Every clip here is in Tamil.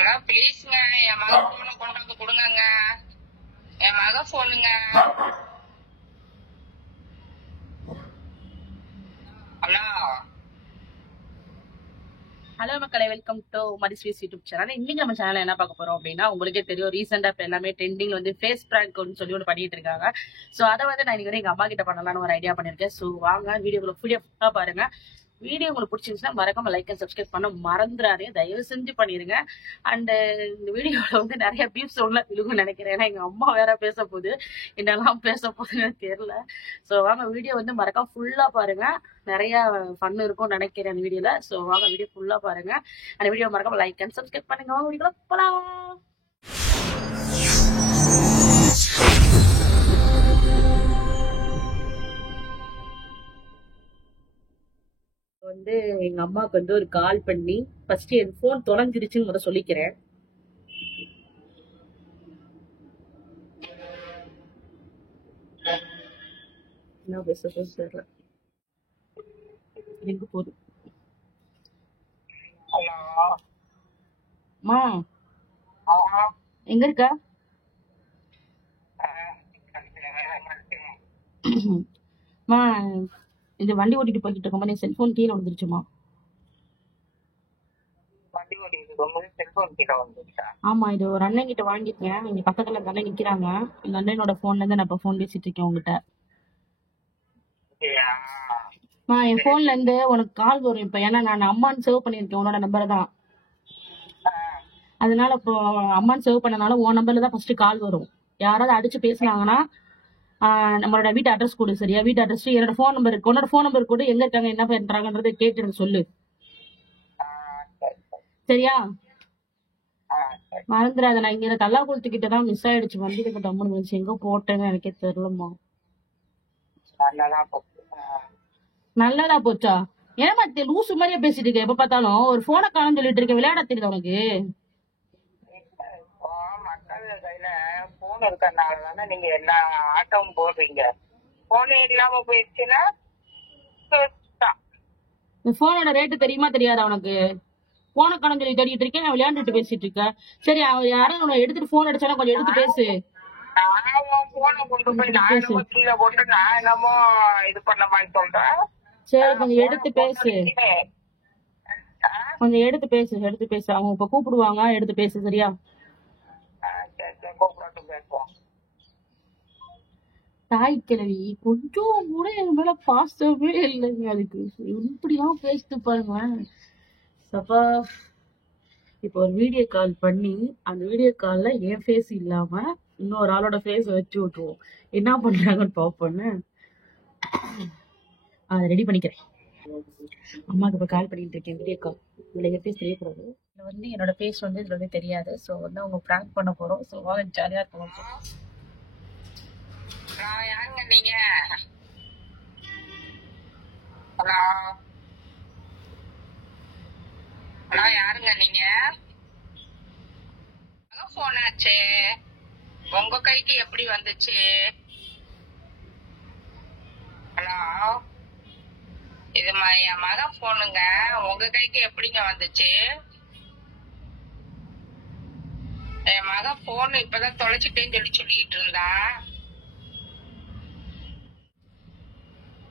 ஹலோ ப்ளீஸ்ங்க, என் மக போனை கொண்டு வந்து கொடுங்க. என் மக போனுங்க. ஹலோ ஹலோ மக்களை, வெல்கம் டு மதிஸ்வீஸ் யூடியூப் சேனல். இன்னைக்கு நம்ம சேனல் என்ன பார்க்க போறோம் அப்படின்னா, உங்களுக்கே தெரியும் ரீசெண்டா இப்ப எல்லாமே ட்ரெண்டிங் வந்து ஃபேஸ் பிராங்க் சொல்லி ஒன்று பண்ணிட்டு இருக்காங்க. சோ அதை வந்து நான் இன்னைக்கு எங்க அம்மா கிட்ட பண்ணலாம்னு ஒரு ஐடியா பண்ணிருக்கேன். சோ வாங்க வீடியோக்குள்ள ஃபுல்லா பாருங்க. வீடியோ உங்களுக்கு பிடிச்சிருந்துச்சுன்னா மறக்காம லைக் அண்ட் சப்ஸ்கிரைப் பண்ண மறந்துடாதீங்க, தயவு செஞ்சு பண்ணிருங்க. அண்ட் இந்த வீடியோல வந்து நிறைய பீப்ஸ் உள்ள விழுகும் நினைக்கிறேன். ஏன்னா எங்க அம்மா வேற பேச போகுது, என்னெல்லாம் பேச போகுதுன்னு தெரியல. சோ வாங்க வீடியோ வந்து மறக்காம ஃபுல்லா பாருங்க. நிறைய ஃபன் இருக்கும் நினைக்கிறேன் அந்த வீடியோல. சோ வாங்க வீடியோ ஃபுல்லா பாருங்க. அந்த வீடியோ மறக்காம லைக் அண்ட் சப்ஸ்கிரைப் பண்ணுங்க. வாங்க வீடியோல போலாம். வந்து எங்க அம்மாவுக்கு வந்து ஒரு கால் பண்ணி ஃபர்ஸ்ட் என் போன் தொலைஞ்சிருச்சுன்னு முதல்ல சொல்லிக்கிறேன். என்ன பேச தெரியல, எங்க போகுது. ஹலோ அம்மா எங்க இருக்க? அம்மா இந்த வண்டி ஓட்டிட்டு போய்கிட்டு இருக்கோம், என் செல்போன் கீழே விழுந்துருச்சுமா. வண்டி ஓட்டிட்டு இருக்கும்போது செல்போன் கீழே வந்துருச்சா? ஆமா, இது ஒரு அண்ணன் கிட்ட வாங்கிருக்கேன். இங்க பக்கத்துல அந்த அண்ணன் நிக்கிறாங்க. இந்த அண்ணனோட போன்ல இருந்து நான் இப்ப போன் பேசிட்டு இருக்கேன் உங்ககிட்ட. என் போன்ல இருந்து உனக்கு கால் வரும் இப்ப, ஏன்னா நான் அம்மான்னு சேவ் பண்ணிருக்கேன் உன்னோட நம்பரை தான். அதனால இப்போ அம்மான்னு சேவ் பண்ணனால உன் நம்பர்ல தான் ஃபர்ஸ்ட் கால் வரும். யாராவது அடிச்சு பேசினாங்கன்னா நம்மளோட வீட்டு அட்ரஸ் கொடு, சரியா? வீட்டு அட்ரஸ், என்னோட போன் நம்பர் இருக்கு, உன்னோட போன் நம்பர் கொடு, எங்க இருக்காங்க என்ன பண்றாங்கன்றதை கேட்டு எனக்கு சொல்லு, சரியா? மறந்துடாத. நான் இங்க தல்லா குளத்துக்கிட்ட தான் மிஸ் ஆயிடுச்சு, வண்டி எனக்கு டம்முன்னு வந்துச்சு, எங்க போட்டேன்னு எனக்கே தெரியலம்மா. நல்லதா போச்சா? ஏமா லூசு மாதிரியா பேசிட்டு இருக்க? எப்ப பார்த்தாலும் ஒரு போனை காணும் சொல்லிட்டு இருக்க, விளையாட தெரியுது உனக்கு? மக்கள் கையில போன் இருக்கறதுனாலதானே நீங்க எல்லா ஆட்டமும் போடுறீங்க. போனே இல்லாம போயிடுச்சுன்னா இந்த போனோட ரேட்டு தெரியுமா தெரியாதா உனக்கு? போனை காணும் சொல்லி தேடிட்டு இருக்கேன், நான் விளையாண்டுட்டு பேசிட்டு இருக்கேன். சரி, யாரும் உன்னை எடுத்துட்டு போன் அடிச்சாலும் கொஞ்சம் எடுத்து பேசு. போனை கொண்டு போய் நான் என்னமோ கீழே போட்டு நான் என்னமோ இது பண்ண மாதிரி சொல்றேன். சரி, கொஞ்சம் எடுத்து பேசு, கொஞ்சம் எடுத்து பேசு, எடுத்து பேசு. அவங்க இப்ப கூப்பிடுவாங்க, எடுத்து பேசு, சரியா? தாய் கிழவி கொஞ்சம் கூட எங்க மேல பாசமே இல்லைங்க, அதுக்கு இப்படிலாம் பேசிட்டு பாருங்க. சப்பா, இப்போ ஒரு வீடியோ கால் பண்ணி அந்த வீடியோ கால்ல என் ஃபேஸ் இல்லாம இன்னொரு ஆளோட ஃபேஸ் வச்சு விட்டுருவோம், என்ன பண்றாங்கன்னு பாப்போன்னு அதை ரெடி பண்ணிக்கிறேன். அம்மாவுக்கு இப்ப கால் பண்ணிட்டு இருக்கேன், வீடியோ கால். இதுல என் ஃபேஸ் தெரியக்கூடாது, இதுல வந்து என்னோட ஃபேஸ் வந்து இதுல வந்து தெரியாது. ஸோ வந்து அவங்க பிராங்க் பண்ண போறோம். ஸோ ஜாலியா இருக்கும். யாருங்க நீங்க? ஹலோ ஹலோ, யாருங்க நீங்க? போன் ஆச்சு, உங்க கைக்கு எப்படி வந்துச்சு? ஹலோ, இது என் மக போனுங்க, உங்க கைக்கு எப்படிங்க வந்துச்சு? என் மக போன் இப்பதான் தொலைச்சிட்டேன்னு சொல்லிட்டு இருந்தா.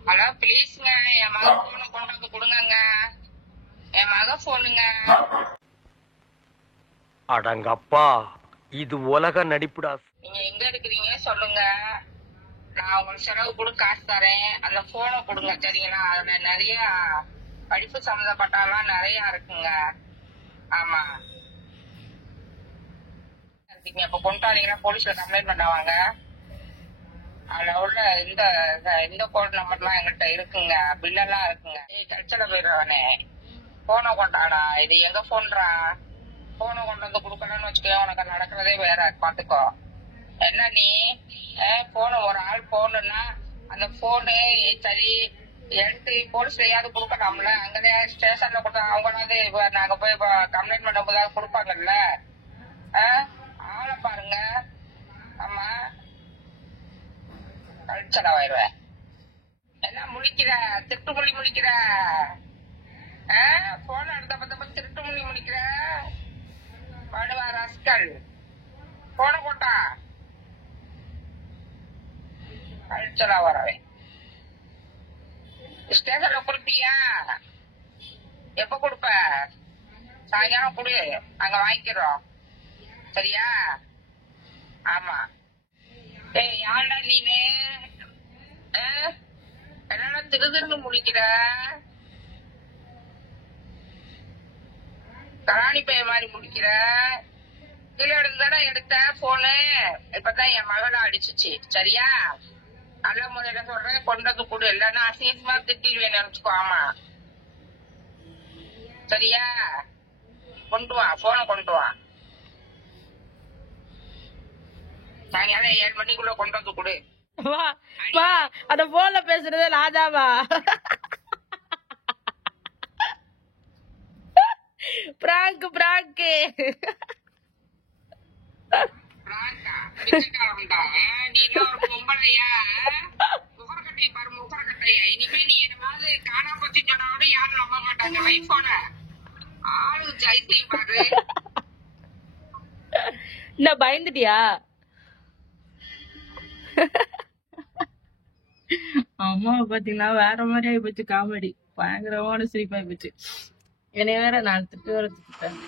ஹலோ ப்ளீஸ்ங்க, என் மக போனை கொண்டு வந்து கொடுங்க. என் மக போனுங்க. அடங்கப்பா, இது உலக நடிப்புடா. நீங்க எங்க இருக்கிறீங்க சொல்லுங்க, நான் உங்களுக்கு செலவு கூட காசு தரேன். அந்த போனை கொடுங்க, சரிங்களா? அதுல நிறைய படிப்பு சம்பந்தப்பட்டாலாம் நிறைய இருக்குங்க. ஆமா, அப்ப கொண்டாடிங்கன்னா போலீஸ்ல கம்ப்ளைண்ட் பண்ணுவாங்க. அதுல உள்ள இந்த கோட் நம்பர்லாம் எங்கள்கிட்ட இருக்குங்க, பில்லெல்லாம் இருக்குங்க. கல்ச்சல போயிடுவானே, போனை கொண்டாடா, இது எங்க போன்றா? போனை கொண்டு வந்து கொடுக்கணும்னு வச்சுக்கோ, உனக்கு நடக்கிறதே வேற, பாத்துக்கோ. என்ன நீ போன ஒரு ஆள் போனுன்னா அந்த போனு சரி எடுத்து போலீஸ்லயாவது கொடுக்கலாம்ல? அங்கேயே ஸ்டேஷன்ல கொடுத்தா அவங்களாவது நாங்க போய் கம்ப்ளைண்ட் பண்ணும் போதாவது கொடுப்பாங்கல்ல. ஆளை பாருங்க. ஆமா, கல்ச்சலாவாயிருவேன். என்ன முழிக்கிற, திருட்டு மொழி முழிக்கிற? போன எடுத்த பத்த திருட்டு மொழி முழிக்கிற? படுவா ரஸ்கல் போன போட்டா கழிச்சலா வரவே. ஸ்டேஷன்ல கொடுப்பியா? எப்ப கொடுப்ப? சாயங்காலம் கொடு, அங்க வாங்கிக்கிறோம். சரியா? ஆமா. ஏய் யாருடா நீனு? என்னடா திருதுன்னு முடிக்கிற? கராணி பைய மாதிரி முடிக்கிற? கீழே இருந்தா எடுத்த போனு. இப்பதான் என் மகளை அடிச்சுச்சு. சரியா? நல்ல முறையில சொல்றேன், கொண்டது கொடு, இல்லன்னா அசிங்கமா திட்டிடுவேன் நினைச்சுக்கோ. ஆமா சரியா? கொண்டு வா, போன கொண்டு வா. சாயங்காலம் 7 மணிக்குள்ள கொண்டு வந்து கொடு. வா வா, அந்த போன்ல பேசுறது ராஜாவா? Prank prank. நீ ஒரு பொம்பளையா? முகரக்கட்டையை பாரு, முகரக்கட்டையா. இனிமே நீ என்ன மாதிரி காணா பத்தி சொன்னாவோட யாரும் நம்ப மாட்டாங்க. லைஃபோட ஆளு ஜெயித்தை பாரு. என்ன பயந்துட்டியா? அம்மா பாத்தீங்கன்னா வேற மாதிரி ஆயிப்போச்சு. காமெடி பயங்கரமான சிரிப்பாயி போச்சு. என்னைய வேற 4 திட்டு வர திட்டேன்.